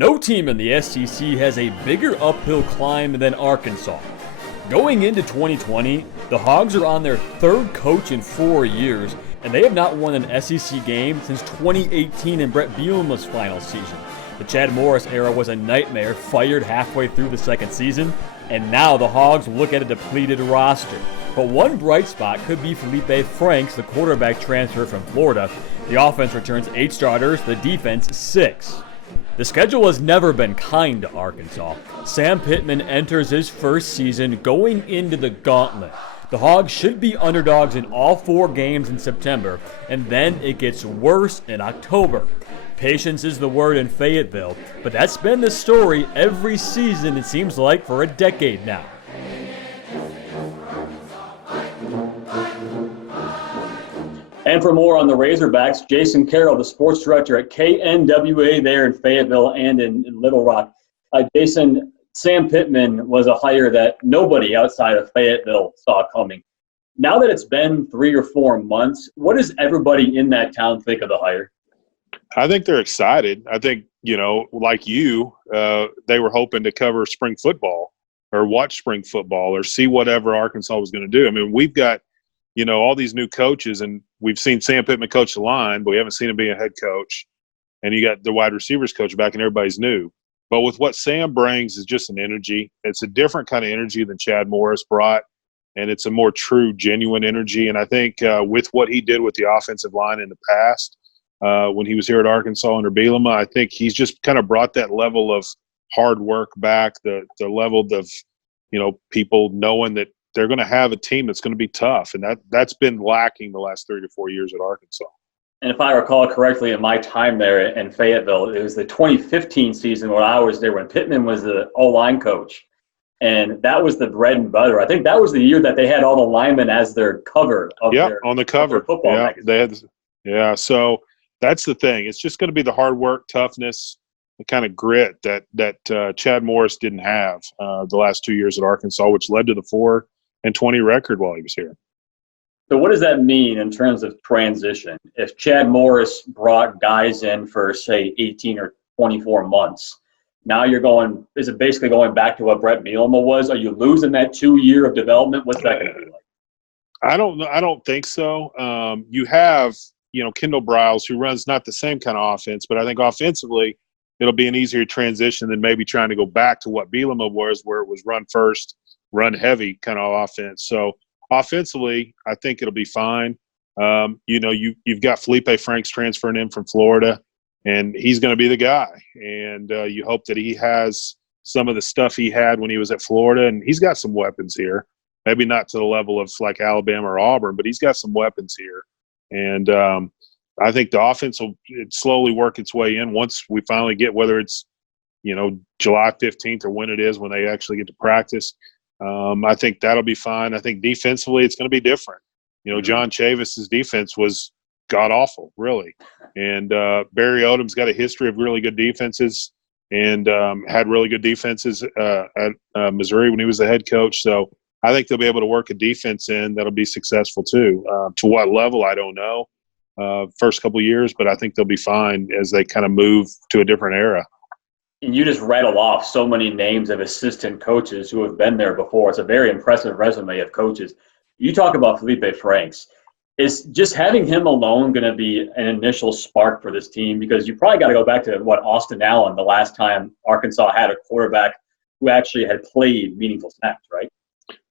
No team in the SEC has a bigger uphill climb than Arkansas. Going into 2020, the Hogs are on their third coach in 4 years, and they have not won an SEC game since 2018 in Brett Bielema's final season. The Chad Morris era was a nightmare, fired halfway through the second season, and now the Hogs look at a depleted roster. But one bright spot could be Felipe Franks, the quarterback transfer from Florida. The offense returns 8 starters, the defense 6. The schedule has never been kind to Arkansas. Sam Pittman enters his first season going into the gauntlet. The Hogs should be underdogs in all 4 games in September, and then it gets worse in October. Patience is the word in Fayetteville, but that's been the story every season, it seems like, for a decade now. And for more on the Razorbacks, Jason Carroll, the sports director at KNWA there in Fayetteville and in Little Rock. Jason, Sam Pittman was a hire that nobody outside of Fayetteville saw coming. Now that it's been 3 or 4 months, what does everybody in that town think of the hire? I think they're excited. I think, like you, they were hoping to cover spring football or watch spring football or see whatever Arkansas was going to do. I mean, we've got, all these new coaches, and we've seen Sam Pittman coach the line, but we haven't seen him be a head coach. And you got the wide receivers coach back, and everybody's new. But with what Sam brings is just an energy. It's a different kind of energy than Chad Morris brought, and it's a more true, genuine energy. And I think with what he did with the offensive line in the past, when he was here at Arkansas under Bielema, I think he's just kind of brought that level of hard work back, the level of, people knowing that they're going to have a team that's going to be tough. And that's been lacking the last 3 to 4 years at Arkansas. And if I recall correctly, in my time there in Fayetteville, it was the 2015 season when I was there when Pittman was the O-line coach. And that was the bread and butter. I think that was the year that they had all the linemen as their cover of their, on the cover. Of their football magazine. They had, so that's the thing. It's just going to be the hard work, toughness, the kind of grit that Chad Morris didn't have the last 2 years at Arkansas, which led to the 4-20 record while he was here. So what does that mean in terms of transition? If Chad Morris brought guys in for, say, 18 or 24 months, now is it basically going back to what Brett Bielema was? Are you losing that 2 year of development? What's that going to be like? I don't think so. You have, Kendall Briles, who runs not the same kind of offense, but I think offensively it'll be an easier transition than maybe trying to go back to what Bielema was, where it was run first, run heavy kind of offense. So offensively, I think it'll be fine. You've got Felipe Franks transferring in from Florida, and he's going to be the guy. And you hope that he has some of the stuff he had when he was at Florida, and he's got some weapons here. Maybe not to the level of like Alabama or Auburn, but he's got some weapons here. And I think the offense will slowly work its way in once we finally get, whether it's, July 15th or when it is, when they actually get to practice. I think that'll be fine. I think defensively it's going to be different. John Chavis's defense was god-awful, really. And Barry Odom's got a history of really good defenses and had really good defenses at Missouri when he was the head coach. So I think they'll be able to work a defense in that'll be successful too. To what level, I don't know. First couple of years, but I think they'll be fine as they kind of move to a different era. And you just rattle off so many names of assistant coaches who have been there before. It's a very impressive resume of coaches. You talk about Felipe Franks. Is just having him alone going to be an initial spark for this team? Because you probably got to go back to Austin Allen, the last time Arkansas had a quarterback who actually had played meaningful snaps, right?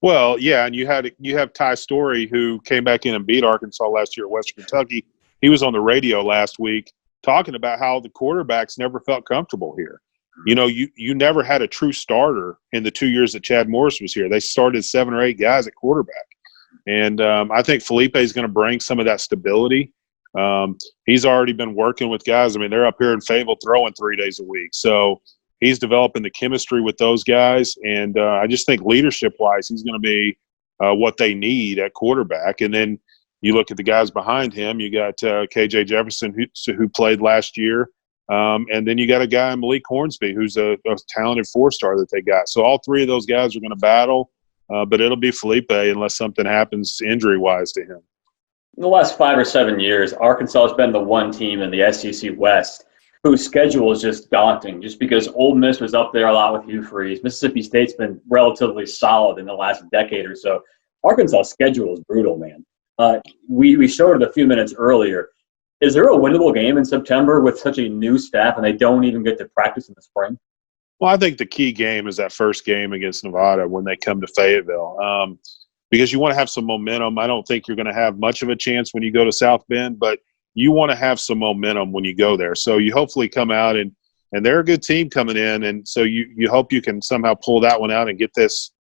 Well, yeah, and you have Ty Story, who came back in and beat Arkansas last year at Western Kentucky. He was on the radio last week talking about how the quarterbacks never felt comfortable here. You never had a true starter in the 2 years that Chad Morris was here. They started 7 or 8 guys at quarterback. And I think Felipe is going to bring some of that stability. He's already been working with guys. I mean, they're up here in Fayetteville throwing 3 days a week. So he's developing the chemistry with those guys. And I just think leadership-wise, he's going to be what they need at quarterback. And then you look at the guys behind him. You got KJ Jefferson, who played last year. And then you got a guy, Malik Hornsby, who's a talented 4-star that they got. So all 3 of those guys are going to battle, but it'll be Felipe unless something happens injury-wise to him. In the last 5 or 7 years, Arkansas has been the one team in the SEC West whose schedule is just daunting just because Ole Miss was up there a lot with Hugh Freeze. Mississippi State's been relatively solid in the last decade or so. Arkansas' schedule is brutal, man. We showed it a few minutes earlier. Is there a winnable game in September with such a new staff and they don't even get to practice in the spring? Well, I think the key game is that first game against Nevada when they come to Fayetteville, because you want to have some momentum. I don't think you're going to have much of a chance when you go to South Bend, but you want to have some momentum when you go there. So you hopefully come out and they're a good team coming in, and so you hope you can somehow pull that one out and get this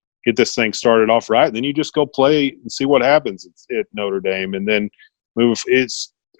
thing started off right. And then you just go play and see what happens at Notre Dame, and then move.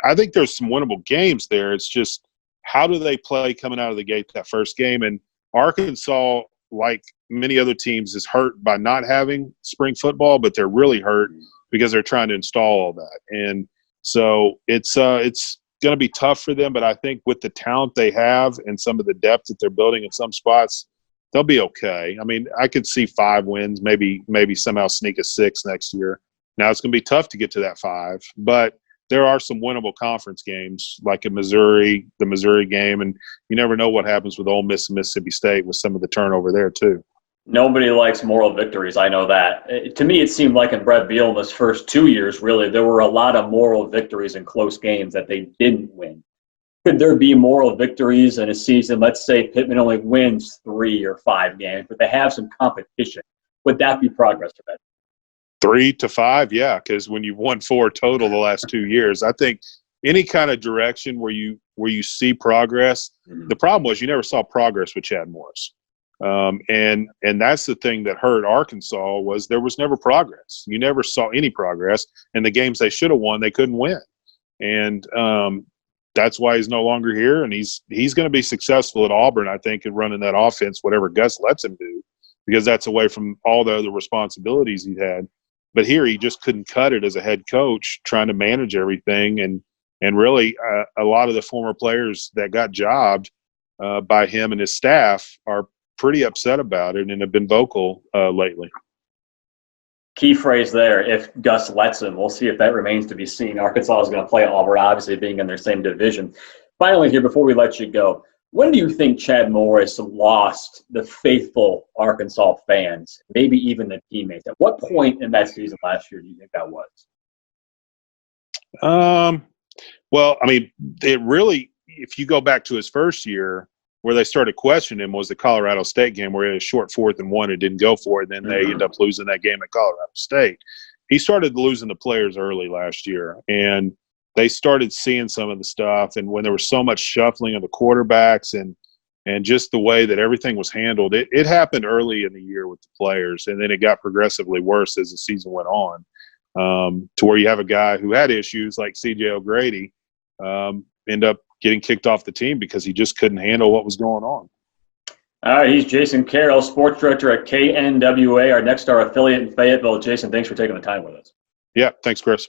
I think there's some winnable games there. It's just how do they play coming out of the gate that first game? And Arkansas, like many other teams, is hurt by not having spring football, but they're really hurt because they're trying to install all that. And so it's going to be tough for them, but I think with the talent they have and some of the depth that they're building in some spots, they'll be okay. I mean, I could see 5 wins, maybe somehow sneak a 6 next year. Now it's going to be tough to get to that 5, but there are some winnable conference games like in Missouri, the Missouri game, and you never know what happens with Ole Miss and Mississippi State with some of the turnover there too. Nobody likes moral victories. I know that. To me, it seemed like in Brett Bielema's first 2 years, really, there were a lot of moral victories in close games that they didn't win. Could there be moral victories in a season? Let's say Pittman only wins 3 or 5 games, but they have some competition. Would that be progress for them? 3 to 5, yeah, because when you've won 4 total the last 2 years, I think any kind of direction where you see progress. The problem was you never saw progress with Chad Morris, and that's the thing that hurt Arkansas was there was never progress. You never saw any progress, and the games they should have won they couldn't win, and that's why he's no longer here. And he's going to be successful at Auburn, I think, in running that offense, whatever Gus lets him do, because that's away from all the other responsibilities he had. But here he just couldn't cut it as a head coach, trying to manage everything. And really a lot of the former players that got jobbed by him and his staff are pretty upset about it and have been vocal lately. Key phrase there, if Gus lets him. We'll see if that remains to be seen. Arkansas is going to play Auburn, obviously being in their same division. Finally here, before we let you go, when do you think Chad Morris lost the faithful Arkansas fans, maybe even the teammates? At what point in that season last year do you think that was? Well, I mean, it really, if you go back to his first year, where they started questioning him was the Colorado State game where he had a short 4th and 1 and didn't go for it, and then they ended up losing that game at Colorado State. He started losing the players early last year, and they started seeing some of the stuff. And when there was so much shuffling of the quarterbacks and just the way that everything was handled, it happened early in the year with the players, and then it got progressively worse as the season went on, to where you have a guy who had issues like C.J. O'Grady end up getting kicked off the team because he just couldn't handle what was going on. All right, he's Jason Carroll, sports director at KNWA, our Next Star affiliate in Fayetteville. Jason, thanks for taking the time with us. Yeah, thanks, Chris.